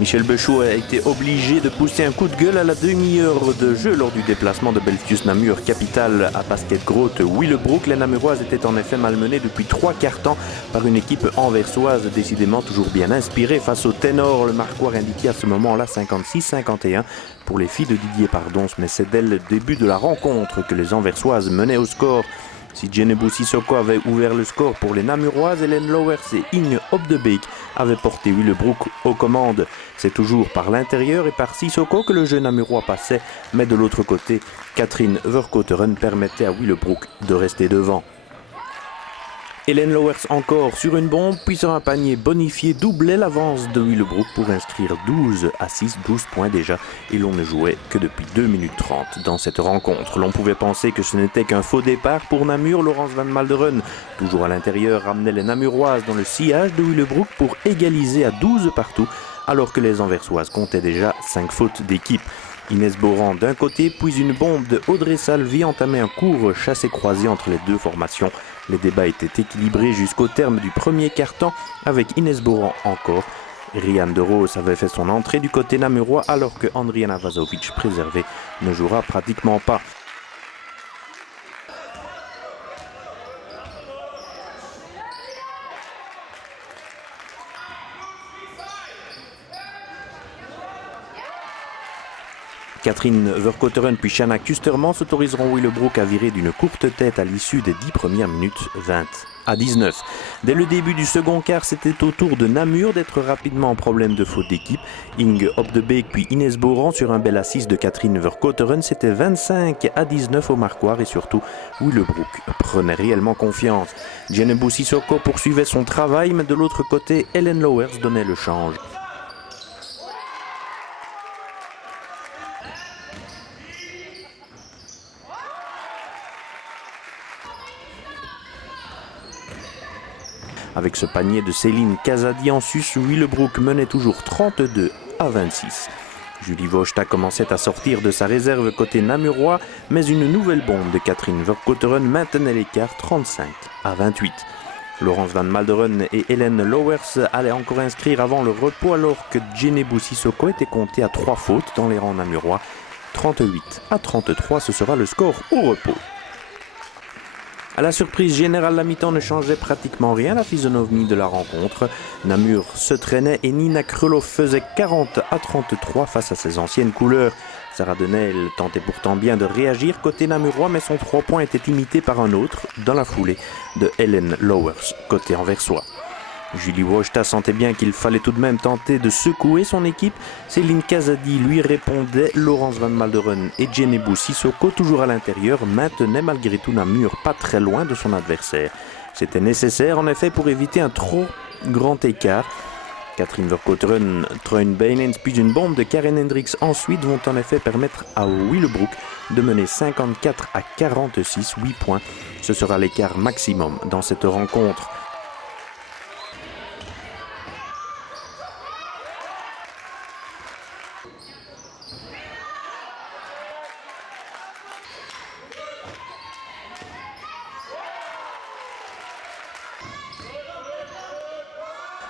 Michel Béchot a été obligé de pousser un coup de gueule à la demi-heure de jeu lors du déplacement de Belfius-Namur, capitale à basket-grotte Willebroek. Les Namuroises étaient en effet malmenées depuis 3 quarts temps par une équipe anversoise décidément toujours bien inspirée face au ténor. Le marquoir indiquait à ce moment-là 56-51 pour les filles de Didier Pardonce, mais c'est dès le début de la rencontre que les anversoises menaient au score. Si Djenebu Sissoko avait ouvert le score pour les Namuroises, Hélène Lowers et Inge Opdebeek avaient porté Willebroek aux commandes. C'est toujours par l'intérieur et par Sissoko que le jeu namurois passait, mais de l'autre côté, Catherine Verkotteren permettait à Willebroek de rester devant. Hélène Lowers encore sur une bombe, puis sur un panier bonifié doublait l'avance de Willebroek pour inscrire 12 points déjà, et l'on ne jouait que depuis 2 minutes 30 dans cette rencontre. L'on pouvait penser que ce n'était qu'un faux départ pour Namur. Laurence Van Malderen, toujours à l'intérieur, ramenait les Namuroises dans le sillage de Willebroek pour égaliser à 12 partout, alors que les Anversoises comptaient déjà 5 fautes d'équipe. Inès Boran d'un côté, puis une bombe de Audrey Salvi entamait un court chassé-croisé entre les deux formations. Les débats étaient équilibrés jusqu'au terme du premier quart-temps avec Inès Boran encore. Rianne de Roos avait fait son entrée du côté namurois alors que Andriana Vazovic, préservée, ne jouera pratiquement pas. Catherine Verkotteren puis Shanna Kusterman s'autoriseront Willebroek à virer d'une courte tête à l'issue des 10 premières minutes, 20-19. Dès le début du second quart, c'était au tour de Namur d'être rapidement en problème de faute d'équipe. Inge Opdebeek puis Inès Boran sur un bel assist de Catherine Verkotteren, c'était 25-19 au marquoir et surtout Willebroek prenait réellement confiance. Djenebu Sissoko poursuivait son travail, mais de l'autre côté, Hélène Lowers donnait le change. Avec ce panier de Céline Kazadi en sus, Willebroek menait toujours 32-26. Julie Wojta commençait à sortir de sa réserve côté namurois, mais une nouvelle bombe de Catherine Verkotteren maintenait l'écart 35-28. Laurence Van Malderen et Hélène Lowers allaient encore inscrire avant le repos alors que Djenebu Sissoko était compté à 3 fautes dans les rangs namurois. 38-33, ce sera le score au repos. À la surprise générale, la mi-temps ne changeait pratiquement rien à la physionomie de la rencontre. Namur se traînait et Nina Krelov faisait 40-33 face à ses anciennes couleurs. Sarah Denel tentait pourtant bien de réagir côté namurois, mais son 3 points était imité par un autre, dans la foulée, de Hélène Lowers, côté anversois. Julie Wojta sentait bien qu'il fallait tout de même tenter de secouer son équipe. Céline Kazadi lui répondait. Laurence Van Malderen et Djenebu Sissoko, toujours à l'intérieur, maintenaient malgré tout Namur pas très loin de son adversaire. C'était nécessaire en effet pour éviter un trop grand écart. Catherine Verkotteren, Troyn Bainens puis une bombe de Karen Hendricks ensuite vont en effet permettre à Willebroek de mener 54-46, 8 points. Ce sera l'écart maximum dans cette rencontre.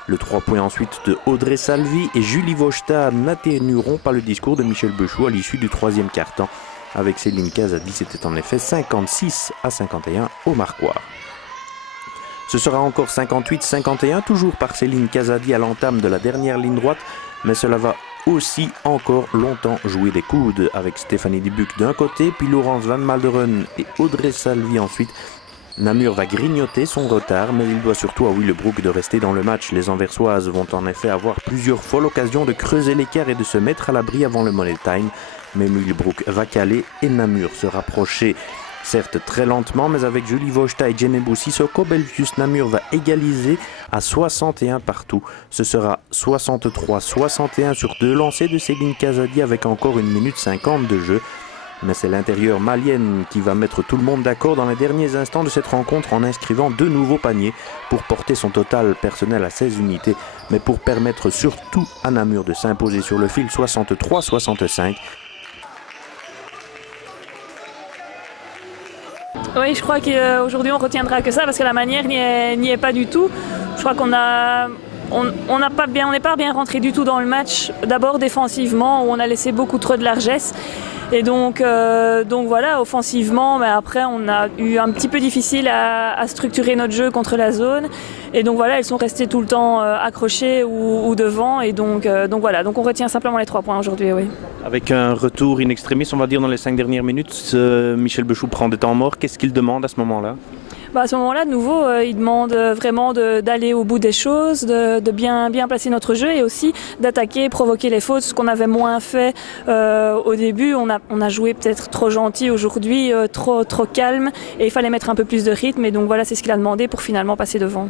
Le 3 points ensuite de Audrey Salvi et Julie Wojta n'atténueront pas le discours de Michel Béchot à l'issue du troisième quart-temps. Avec Céline Kazadi, c'était en effet 56-51 au marquoir. Ce sera encore 58-51, toujours par Céline Kazadi à l'entame de la dernière ligne droite, mais cela va aussi encore longtemps jouer des coudes avec Stéphanie Dubuc d'un côté, puis Laurence Van Malderen et Audrey Salvi ensuite. Namur va grignoter son retard, mais il doit surtout à Willebroek de rester dans le match. Les Anversoises vont en effet avoir plusieurs fois l'occasion de creuser l'écart et de se mettre à l'abri avant le money time. Mais Willebroek va caler et Namur se rapprocher. Certes très lentement, mais avec Julie Wojta et Djenebu Sissoko, Belfius-Namur va égaliser à 61 partout. Ce sera 63-61 sur 2 lancers de Céline Kazadi avec encore 1 minute 50 de jeu. Mais c'est l'intérieur malienne qui va mettre tout le monde d'accord dans les derniers instants de cette rencontre en inscrivant 2 nouveaux paniers pour porter son total personnel à 16 unités, mais pour permettre surtout à Namur de s'imposer sur le fil 63-65. Oui, je crois qu'aujourd'hui on retiendra que ça parce que la manière n'y est pas du tout. Je crois qu'on a on n'est pas bien rentré du tout dans le match. D'abord défensivement, où on a laissé beaucoup trop de largesse. Et donc voilà, offensivement, mais après on a eu un petit peu difficile à structurer notre jeu contre la zone. Et donc voilà, ils sont restés tout le temps accrochés ou devant. Et donc voilà, donc on retient simplement les 3 points aujourd'hui, oui. Avec un retour in extremis, on va dire dans les 5 dernières minutes, Michel Bechou prend des temps morts. Qu'est-ce qu'il demande à ce moment-là ? À ce moment-là, de nouveau, il demande vraiment d'aller au bout des choses, de bien placer notre jeu et aussi d'attaquer, provoquer les fautes, ce qu'on avait moins fait au début. On a joué peut-être trop gentil aujourd'hui, trop calme, et il fallait mettre un peu plus de rythme. Et donc voilà, c'est ce qu'il a demandé pour finalement passer devant.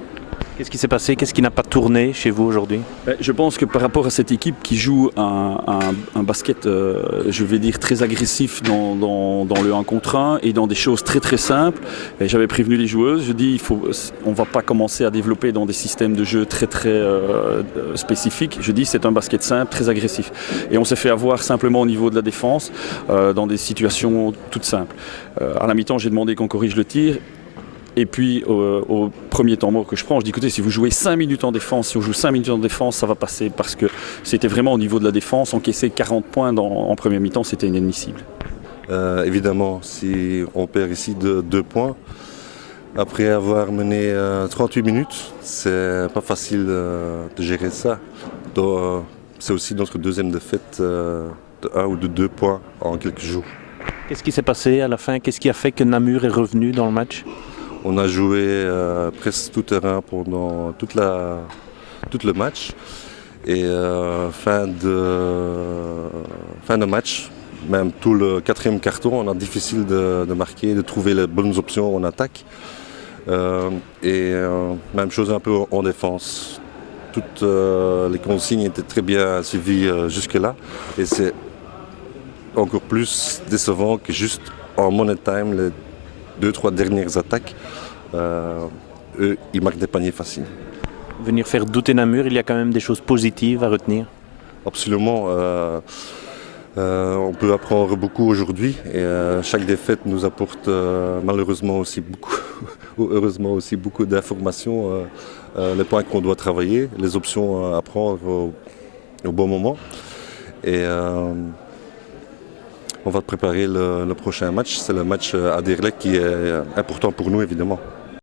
Qu'est-ce qui s'est passé ? Qu'est-ce qui n'a pas tourné chez vous aujourd'hui ? Je pense que par rapport à cette équipe qui joue un basket, je vais dire, très agressif dans le 1 contre 1 et dans des choses très très simples, et j'avais prévenu les joueuses, je dis on ne va pas commencer à développer dans des systèmes de jeu très très spécifiques. Je dis c'est un basket simple, très agressif. Et on s'est fait avoir simplement au niveau de la défense dans des situations toutes simples. À la mi-temps, j'ai demandé qu'on corrige le tir. Et puis au premier temps mort que je prends, je dis écoutez, si vous jouez 5 minutes en défense, si on joue 5 minutes en défense, ça va passer, parce que c'était vraiment au niveau de la défense, encaisser 40 points en première mi-temps, c'était inadmissible. Évidemment, si on perd ici de 2 points, après avoir mené 38 minutes, c'est pas facile de gérer ça. Donc, c'est aussi notre deuxième défaite de 1 ou de 2 points en quelques jours. Qu'est-ce qui s'est passé à la fin ? Qu'est-ce qui a fait que Namur est revenu dans le match ? On a joué presque tout terrain pendant tout le match. Et fin de match, même tout le 4e carton, on a difficile de marquer, de trouver les bonnes options en attaque. Même chose un peu en défense. Toutes les consignes étaient très bien suivies jusque-là. Et c'est encore plus décevant que juste en money time, les 2-3 dernières attaques, eux, ils marquent des paniers faciles. Venir faire douter Namur, il y a quand même des choses positives à retenir. Absolument. On peut apprendre beaucoup aujourd'hui et chaque défaite nous apporte malheureusement aussi beaucoup, ou heureusement aussi beaucoup d'informations, les points qu'on doit travailler, les options à prendre au bon moment. Et on va préparer le prochain match. C'est le match à Anderlecht qui est important pour nous évidemment.